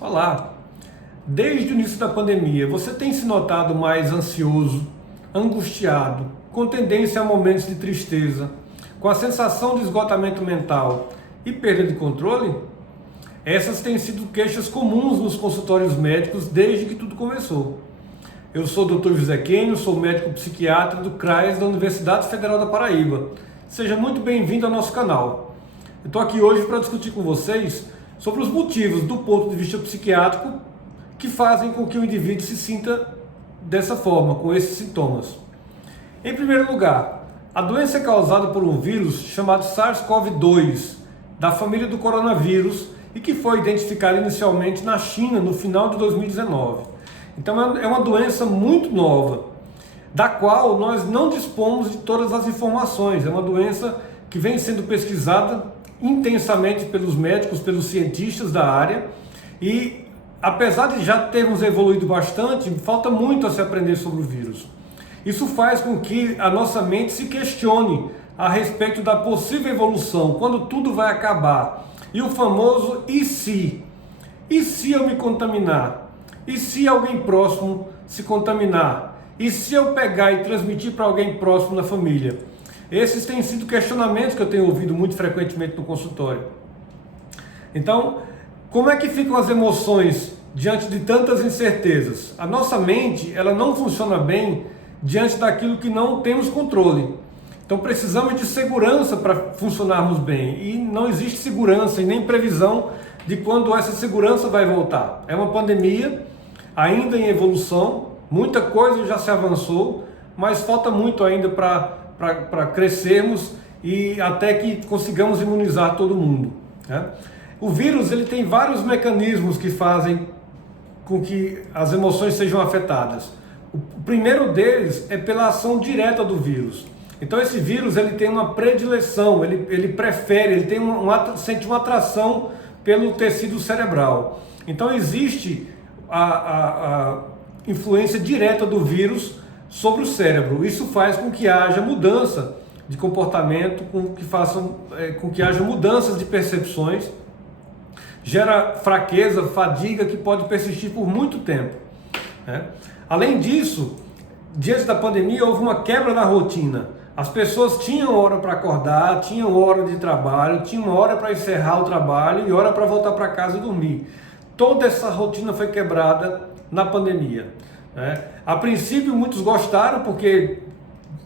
Olá! Desde o início da pandemia, você tem se notado mais ansioso, angustiado, com tendência a momentos de tristeza, com a sensação de esgotamento mental e perda de controle? Essas têm sido queixas comuns nos consultórios médicos desde que tudo começou. Eu sou o Dr. José Quênio, sou médico psiquiatra do CRAS da Universidade Federal da Paraíba. Seja muito bem-vindo ao nosso canal. Eu estou aqui hoje para discutir com vocês sobre os motivos, do ponto de vista psiquiátrico, que fazem com que o indivíduo se sinta dessa forma, com esses sintomas. Em primeiro lugar, a doença é causada por um vírus chamado SARS-CoV-2, da família do coronavírus, e que foi identificado inicialmente na China no final de 2019. Então é uma doença muito nova, da qual nós não dispomos de todas as informações. É uma doença que vem sendo pesquisada intensamente pelos médicos, pelos cientistas da área, e apesar de já termos evoluído bastante, falta muito a se aprender sobre o vírus. Isso faz com que a nossa mente se questione a respeito da possível evolução, quando tudo vai acabar. E o famoso e se? E se eu me contaminar? E se alguém próximo se contaminar? E se eu pegar e transmitir para alguém próximo na família? Esses têm sido questionamentos que eu tenho ouvido muito frequentemente no consultório. Então, como é que ficam as emoções diante de tantas incertezas? A nossa mente, ela não funciona bem diante daquilo que não temos controle. Então precisamos de segurança para funcionarmos bem, e não existe segurança e nem previsão de quando essa segurança vai voltar. É uma pandemia ainda em evolução, muita coisa já se avançou, mas falta muito ainda para crescermos e até que consigamos imunizar todo mundo, né? O vírus, ele tem vários mecanismos que fazem com que as emoções sejam afetadas. O primeiro deles é pela ação direta do vírus. Então esse vírus, ele tem uma predileção, ele prefere, ele tem sente uma atração pelo tecido cerebral. Então existe a influência direta do vírus sobre o cérebro. Isso faz com que haja mudança de comportamento, com que haja mudanças de percepções, gera fraqueza, fadiga que pode persistir por muito tempo, né? Além disso, diante da pandemia houve uma quebra na rotina. As pessoas tinham hora para acordar, tinham hora de trabalho, tinham hora para encerrar o trabalho e hora para voltar para casa e dormir. Toda essa rotina foi quebrada na pandemia, né? A princípio muitos gostaram porque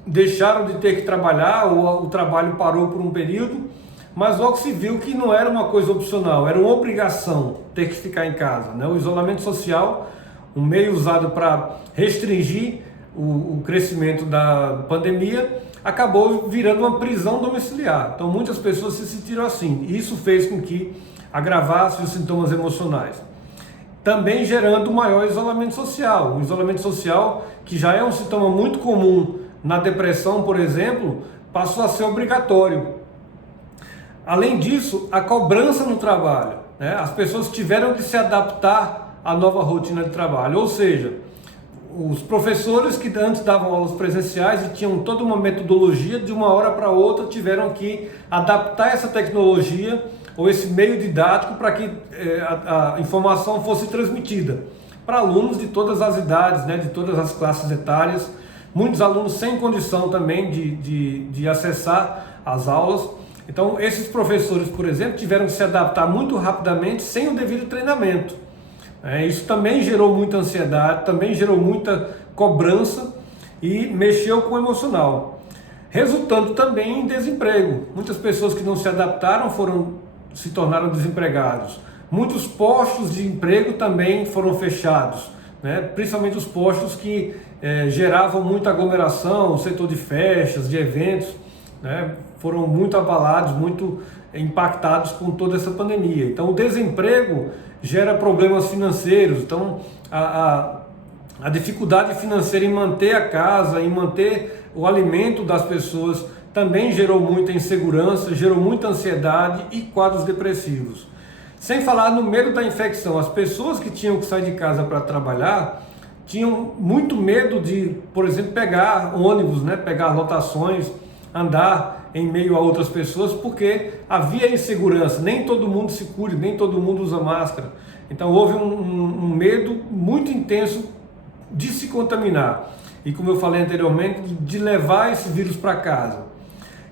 deixaram de ter que trabalhar, ou o trabalho parou por um período, mas logo se viu que não era uma coisa opcional, era uma obrigação ter que ficar em casa, né? O isolamento social, um meio usado para restringir o crescimento da pandemia, acabou virando uma prisão domiciliar. Então muitas pessoas se sentiram assim, e isso fez com que agravasse os sintomas emocionais. Também gerando maior isolamento social. O isolamento social, que já é um sintoma muito comum na depressão, por exemplo, passou a ser obrigatório. Além disso, a cobrança no trabalho, né? As pessoas tiveram que se adaptar à nova rotina de trabalho, ou seja, os professores que antes davam aulas presenciais e tinham toda uma metodologia, de uma hora para outra tiveram que adaptar essa tecnologia ou esse meio didático para que a informação fosse transmitida para alunos de todas as idades, né, de todas as classes etárias, muitos alunos sem condição também de acessar as aulas. Então esses professores, por exemplo, tiveram que se adaptar muito rapidamente sem o devido treinamento. Isso também gerou muita ansiedade, também gerou muita cobrança e mexeu com o emocional, resultando também em desemprego. Muitas pessoas que não se adaptaram se tornaram desempregados. Muitos postos de emprego também foram fechados, né? Principalmente os postos que geravam muita aglomeração, o setor de festas, de eventos, né? Foram muito abalados, muito impactados com toda essa pandemia. Então o desemprego gera problemas financeiros. Então a dificuldade financeira em manter a casa, em manter o alimento das pessoas, também gerou muita insegurança, gerou muita ansiedade e quadros depressivos. Sem falar no medo da infecção. As pessoas que tinham que sair de casa para trabalhar tinham muito medo de, por exemplo, pegar ônibus, né? Pegar lotações, andar em meio a outras pessoas, porque havia insegurança. Nem todo mundo se cuida, nem todo mundo usa máscara. Então houve um medo muito intenso de se contaminar e, como eu falei anteriormente, de levar esse vírus para casa.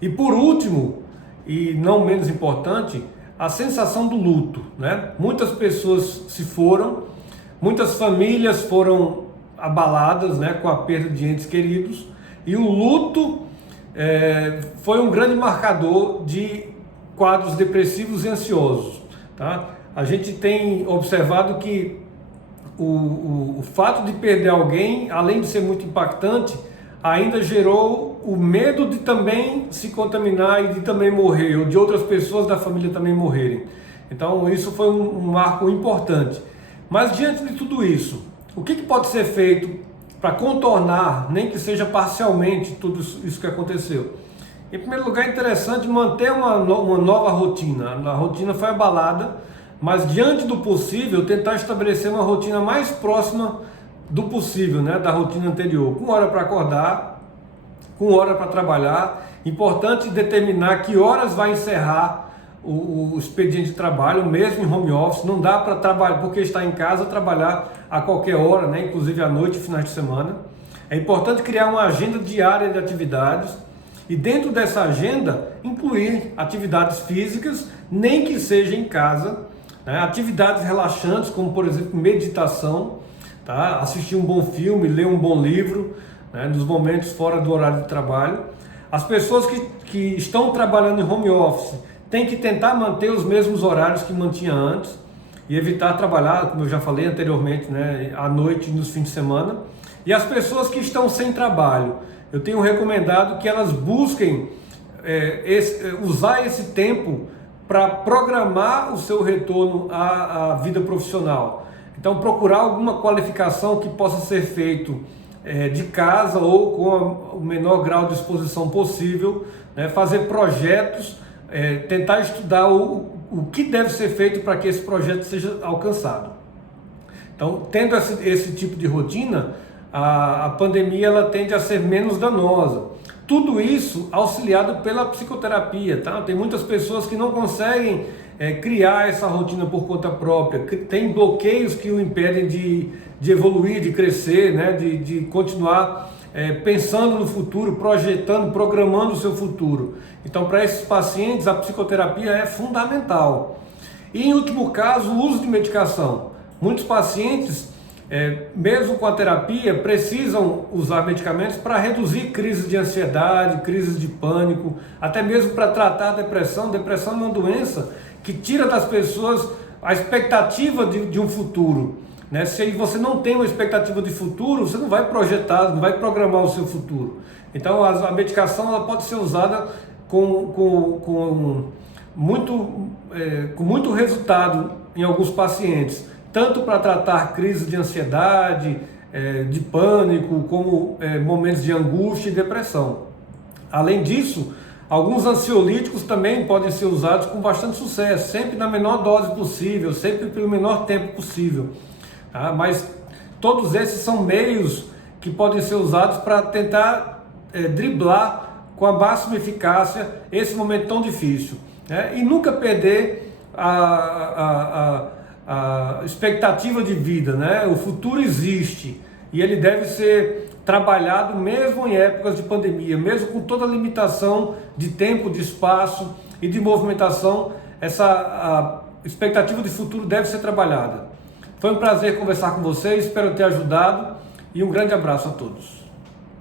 E por último, e não menos importante, a sensação do luto, né? Muitas pessoas se foram, muitas famílias foram abaladas, né, com a perda de entes queridos, e o luto foi um grande marcador de quadros depressivos e ansiosos, tá? A gente tem observado que o fato de perder alguém, além de ser muito impactante, ainda gerou o medo de também se contaminar e de também morrer, ou de outras pessoas da família também morrerem. Então isso foi um marco importante. Mas diante de tudo isso, o que pode ser feito para contornar, nem que seja parcialmente, tudo isso que aconteceu? Em primeiro lugar, é interessante manter uma nova rotina. A rotina foi abalada, mas diante do possível, tentar estabelecer uma rotina mais próxima do possível, né, da rotina anterior, com hora para acordar, com hora para trabalhar. Importante determinar que horas vai encerrar o expediente de trabalho, mesmo em home office. Não dá para trabalhar, porque está em casa, trabalhar a qualquer hora, né, inclusive à noite e finais de semana. É importante criar uma agenda diária de atividades e dentro dessa agenda incluir atividades físicas, nem que seja em casa, né, atividades relaxantes, como por exemplo meditação, tá? Assistir um bom filme, ler um bom livro, né, nos momentos fora do horário de trabalho. As pessoas que estão trabalhando em home office têm que tentar manter os mesmos horários que mantinha antes e evitar trabalhar, como eu já falei anteriormente, né, à noite e nos fins de semana. E as pessoas que estão sem trabalho, eu tenho recomendado que elas busquem usar esse tempo para programar o seu retorno à vida profissional. Então procurar alguma qualificação que possa ser feito de casa ou com o menor grau de exposição possível, né? Fazer projetos, tentar estudar o que deve ser feito para que esse projeto seja alcançado. Então, tendo esse tipo de rotina, a pandemia ela tende a ser menos danosa. Tudo isso auxiliado pela psicoterapia, tá? Tem muitas pessoas que não conseguem criar essa rotina por conta própria, tem bloqueios que o impedem de evoluir, de crescer, né? de continuar pensando no futuro, projetando, programando o seu futuro. Então, para esses pacientes, a psicoterapia é fundamental. E, em último caso, o uso de medicação. Muitos pacientes, mesmo com a terapia, precisam usar medicamentos para reduzir crises de ansiedade, crises de pânico, até mesmo para tratar a depressão. Depressão é uma doença que tira das pessoas a expectativa de um futuro, né? Se você não tem uma expectativa de futuro, você não vai projetar, não vai programar o seu futuro. Então a medicação ela pode ser usada com muito resultado em alguns pacientes, tanto para tratar crises de ansiedade, de pânico, como momentos de angústia e depressão. Além disso, alguns ansiolíticos também podem ser usados com bastante sucesso, sempre na menor dose possível, sempre pelo menor tempo possível. Tá? Mas todos esses são meios que podem ser usados para tentar driblar com a máxima eficácia esse momento tão difícil, né? E nunca perder a expectativa de vida, né? O futuro existe e ele deve ser trabalhado mesmo em épocas de pandemia, mesmo com toda a limitação de tempo, de espaço e de movimentação. A expectativa de futuro deve ser trabalhada. Foi um prazer conversar com vocês, espero ter ajudado e um grande abraço a todos.